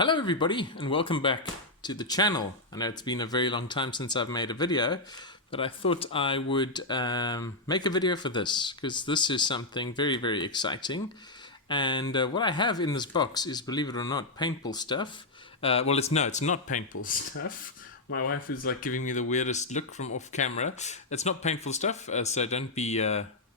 Hello everybody and welcome back to the channel. I know it's been a very long time since I've made a video, but I thought I would make a video for this because this is something very exciting. And what I have in this box is, believe it or not, paintball stuff. Well, it's not paintball stuff. My wife is like giving me the weirdest look from off camera. It's not paintball stuff, so don't be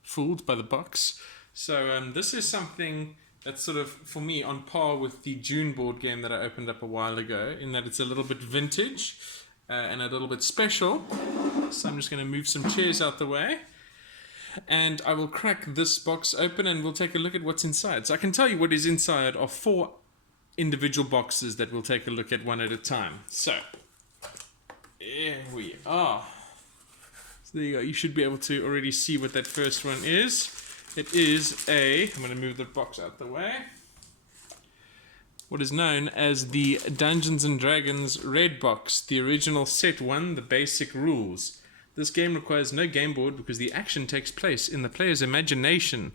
fooled by the box. So this is something that's sort of, for me, on par with the June board game that I opened up a while ago, in that it's a little bit vintage and a little bit special. So I'm just going to move some chairs out the way, and I will crack this box open and we'll take a look at what's inside. So I can tell you what is inside are 4 individual boxes that we'll take a look at one at a time. So, here we are. So there you go. You should be able to already see what that first one is. It is I'm going to move the box out the way, what is known as the Dungeons & Dragons Red Box, the original set 1, the basic rules. This game requires no game board because the action takes place in the player's imagination,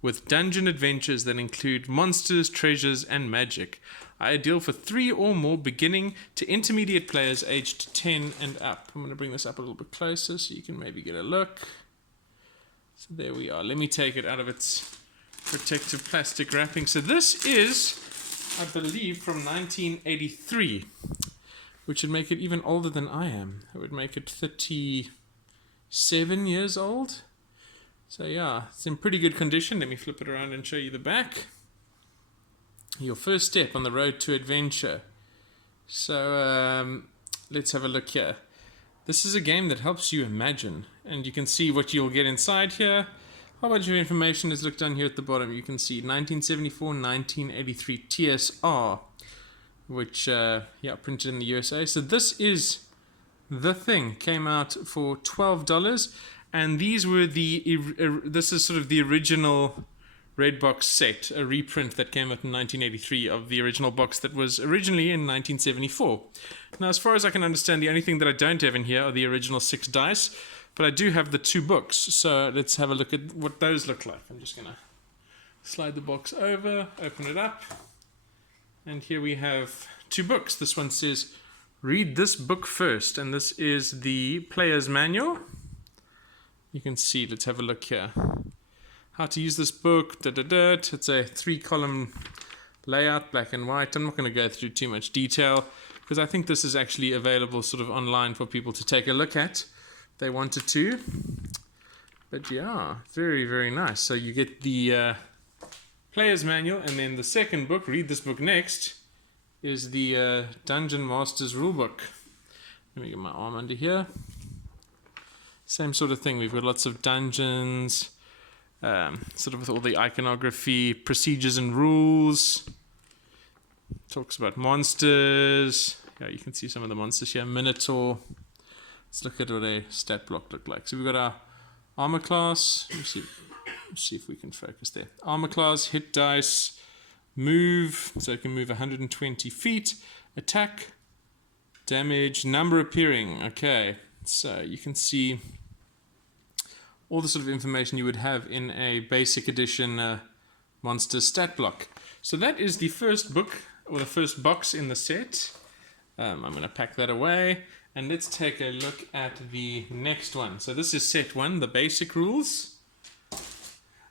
with dungeon adventures that include monsters, treasures, and magic. Ideal for 3 or more beginning to intermediate players aged 10 and up. I'm going to bring this up a little bit closer so you can maybe get a look. So there we are. Let me take it out of its protective plastic wrapping. So this is, I believe, from 1983, which would make it even older than I am. It would make it 37 years old. So yeah, it's in pretty good condition. Let me flip it around and show you the back. Your first step on the road to adventure. So let's have a look here. This is a game that helps you imagine, and you can see what you'll get inside here. A whole bunch of information is looked down here at the bottom. You can see 1974, 1983 TSR, which, printed in the USA. So this is the thing. Came out for $12, and these were this is sort of the original Red Box set, a reprint that came out in 1983 of the original box that was originally in 1974. Now, as far as I can understand, the only thing that I don't have in here are the original 6 dice, but I do have the 2 books, so let's have a look at what those look like. I'm just going to slide the box over, open it up, and here we have 2 books. This one says, read this book first, and this is the player's manual. You can see, let's have a look here. How to use this book, It's a 3-column layout, black and white. I'm not going to go through too much detail because I think this is actually available sort of online for people to take a look at if they wanted to. But yeah, very nice. So you get the player's manual, and then the second book, read this book next, is the Dungeon Master's Rulebook. Let me get my arm under here. Same sort of thing. We've got lots of dungeons, sort of with all the iconography, procedures and rules. Talks about monsters. Yeah, you can see some of the monsters here. Minotaur. Let's look at what a stat block look like. So we've got our armor class. Let's see if we can focus there. Armor class, hit dice, move, so it can move 120 feet, attack, damage, number appearing. Okay, so you can see all the sort of information you would have in a basic edition monster stat block. So that is the first book, or the first box in the set. I'm going to pack that away, and let's take a look at the next one. So this is set 1, the basic rules.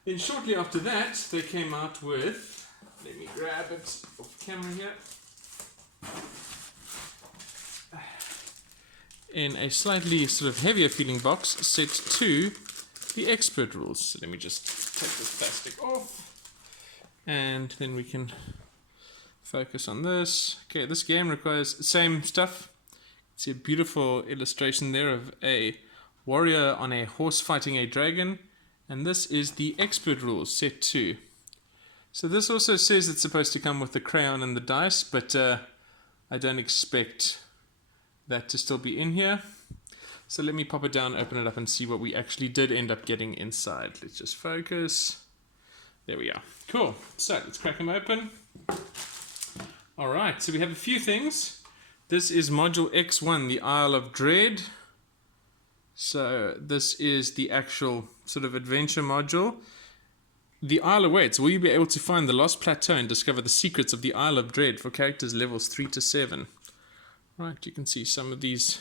Then shortly after that, they came out with, let me grab it off camera here, in a slightly sort of heavier feeling box, set 2, the expert rules. So let me just take this plastic off, and then we can focus on this. Okay, this game requires the same stuff. See a beautiful illustration there of a warrior on a horse fighting a dragon, and this is the expert rules, set 2. So this also says it's supposed to come with the crayon and the dice, but I don't expect that to still be in here. So let me pop it down, open it up, and see what we actually did end up getting inside. Let's just focus. There we are. Cool. So let's crack them open. Alright, so we have a few things. This is Module X1, the Isle of Dread. So this is the actual sort of adventure module. The Isle awaits. Will you be able to find the lost plateau and discover the secrets of the Isle of Dread for characters levels 3 to 7? Right, you can see some of these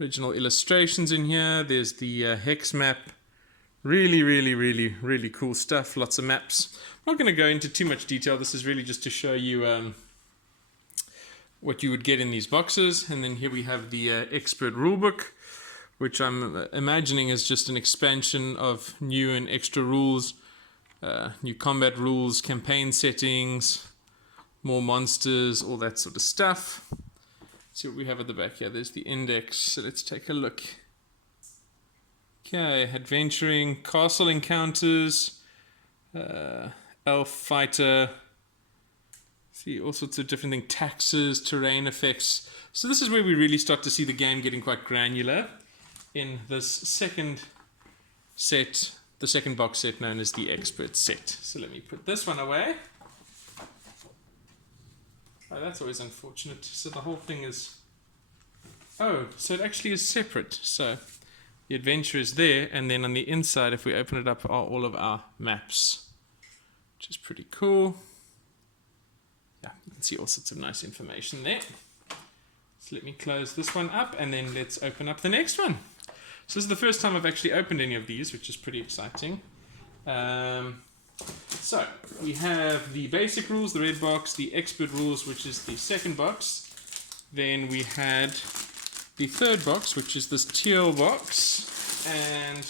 original illustrations in here. There's the hex map. Really cool stuff. Lots of maps. I'm not going to go into too much detail. This is really just to show you what you would get in these boxes. And then here we have the expert rulebook, which I'm imagining is just an expansion of new and extra rules, new combat rules, campaign settings, more monsters, all that sort of stuff. Let's see what we have at the back here. There's the index. So let's take a look. Okay, adventuring, castle encounters, elf fighter. See all sorts of different things, taxes, terrain effects. So this is where we really start to see the game getting quite granular in this second set, the second box set known as the expert set. So let me put this one away. Oh, that's always unfortunate. So the whole thing is... Oh, so it actually is separate. So the adventure is there, and then on the inside, if we open it up, are all of our maps, which is pretty cool. Yeah, you can see all sorts of nice information there. So let me close this one up, and then let's open up the next one. So this is the first time I've actually opened any of these, which is pretty exciting. So we have the basic rules, the red box, the expert rules, which is the second box. Then we had the third box, which is this teal box, and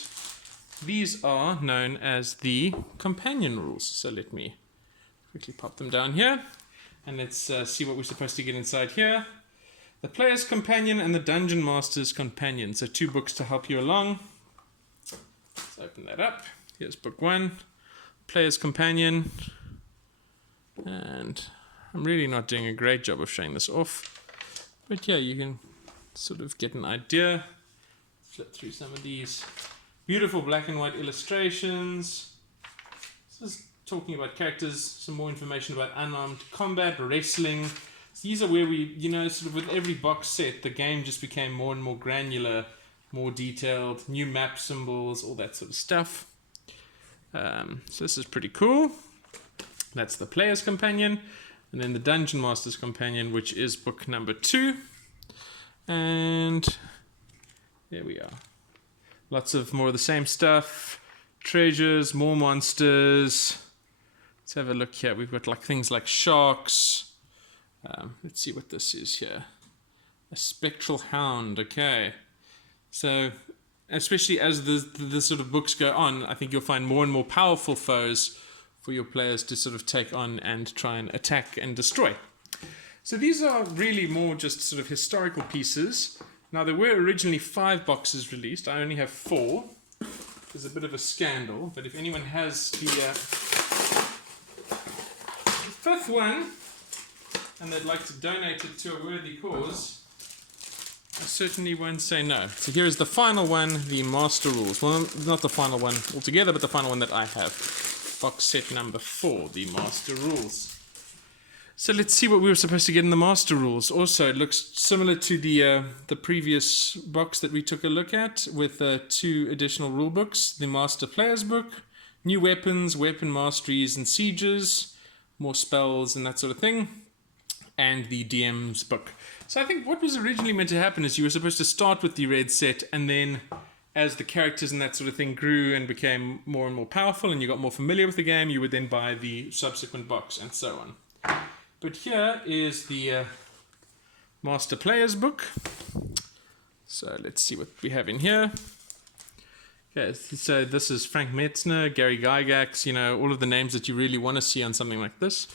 these are known as the companion rules. So let me quickly pop them down here, and let's see what we're supposed to get inside here. The Player's Companion and the Dungeon Master's Companion. So 2 books to help you along. Let's open that up. Here's book 1, Player's Companion. And I'm really not doing a great job of showing this off. But yeah, you can sort of get an idea. Flip through some of these beautiful black and white illustrations. This is talking about characters, some more information about unarmed combat, wrestling. These are where we, sort of with every box set, the game just became more and more granular, more detailed, new map symbols, all that sort of stuff. So this is pretty cool. That's the Player's Companion. And then the Dungeon Master's Companion, which is book number 2. And there we are. Lots of more of the same stuff. Treasures, more monsters. Let's have a look here. We've got things like sharks. Let's see what this is here. A spectral hound. Okay. So, especially as the sort of books go on, I think you'll find more and more powerful foes for your players to sort of take on and try and attack and destroy. So these are really more just sort of historical pieces. Now, there were originally 5 boxes released. I only have 4. There's a bit of a scandal, but if anyone has the 5th one, and they'd like to donate it to a worthy cause, I certainly won't say no. So here is the final one, the Master Rules. Well, not the final one altogether, but the final one that I have. Box set number 4, the Master Rules. So let's see what we were supposed to get in the Master Rules. Also, it looks similar to the previous box that we took a look at, with 2 additional rule books. The Master Player's Book, new weapons, weapon masteries and sieges, more spells and that sort of thing, and the DM's book. So I think what was originally meant to happen is you were supposed to start with the red set, and then as the characters and that sort of thing grew and became more and more powerful and you got more familiar with the game, you would then buy the subsequent box and so on. But here is the Master Player's Book. So let's see what we have in here. Okay, so this is Frank Metzner, Gary Gygax, all of the names that you really want to see on something like this.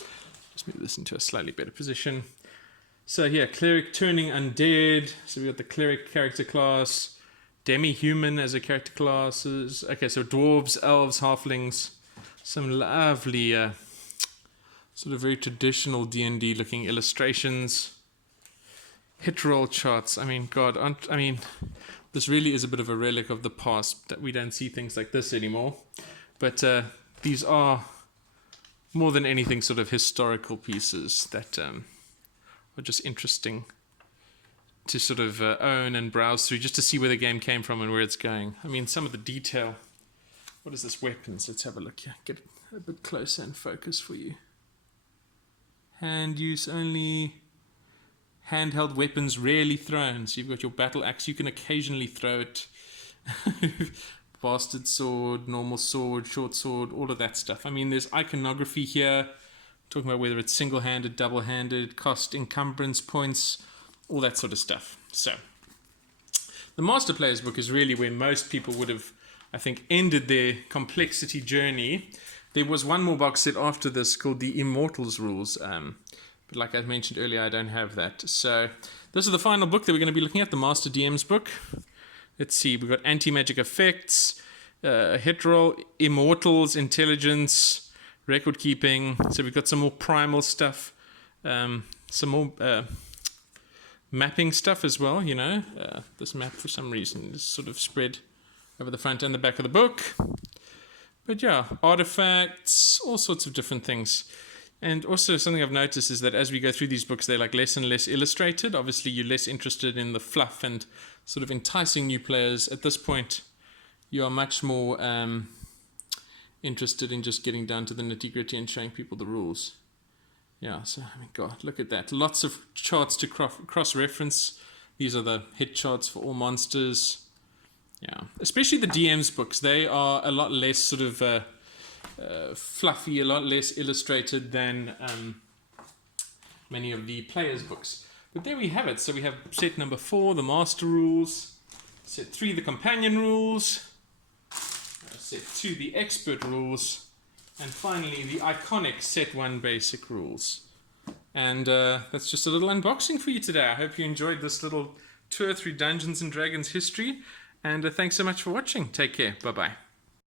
Just move this into a slightly better position. So here, Cleric turning undead. So we've got the Cleric character class, Demi-human as a character classes. Okay, so dwarves, elves, halflings. Some lovely, sort of very traditional D&D looking illustrations. Hit roll charts. I mean, God, this really is a bit of a relic of the past that we don't see things like this anymore. But these are more than anything sort of historical pieces that are just interesting to sort of own and browse through, just to see where the game came from and where it's going. I mean, some of the detail What is this? Weapons. Let's have a look here. Get a bit closer and focus for you. Hand use only. Handheld weapons rarely thrown. So you've got your battle axe. You can occasionally throw it. Bastard sword, normal sword, short sword, all of that stuff. I mean, there's iconography here, talking about whether it's single-handed, double-handed, cost, encumbrance points, all that sort of stuff. So the Master Player's Book is really where most people would have, I think, ended their complexity journey. There was one more box set after this called the Immortals Rules, but like I mentioned earlier, I don't have that. So this is the final book that we're going to be looking at, the Master DM's book. Let's see, we've got anti-magic effects, hit roll, immortals, intelligence, record keeping. So we've got some more primal stuff, some more mapping stuff as well, you know. This map for some reason is sort of spread over the front and the back of the book. But yeah, artifacts, all sorts of different things. And also something I've noticed is that as we go through these books, they're like less and less illustrated. Obviously, you're less interested in the fluff and sort of enticing new players. At this point, you are much more interested in just getting down to the nitty-gritty and showing people the rules. Yeah, so, I mean, God, look at that. Lots of charts to cross-reference. These are the hit charts for all monsters. Yeah, especially the DM's books. They are a lot less sort of fluffy, a lot less illustrated than many of the players' books. But there we have it. So we have set number 4, the Master Rules. Set 3, the Companion Rules. Set 2, the Expert Rules. And finally, the iconic Set 1 Basic Rules. And that's just a little unboxing for you today. I hope you enjoyed this little tour through Dungeons & Dragons history. And thanks so much for watching. Take care. Bye-bye.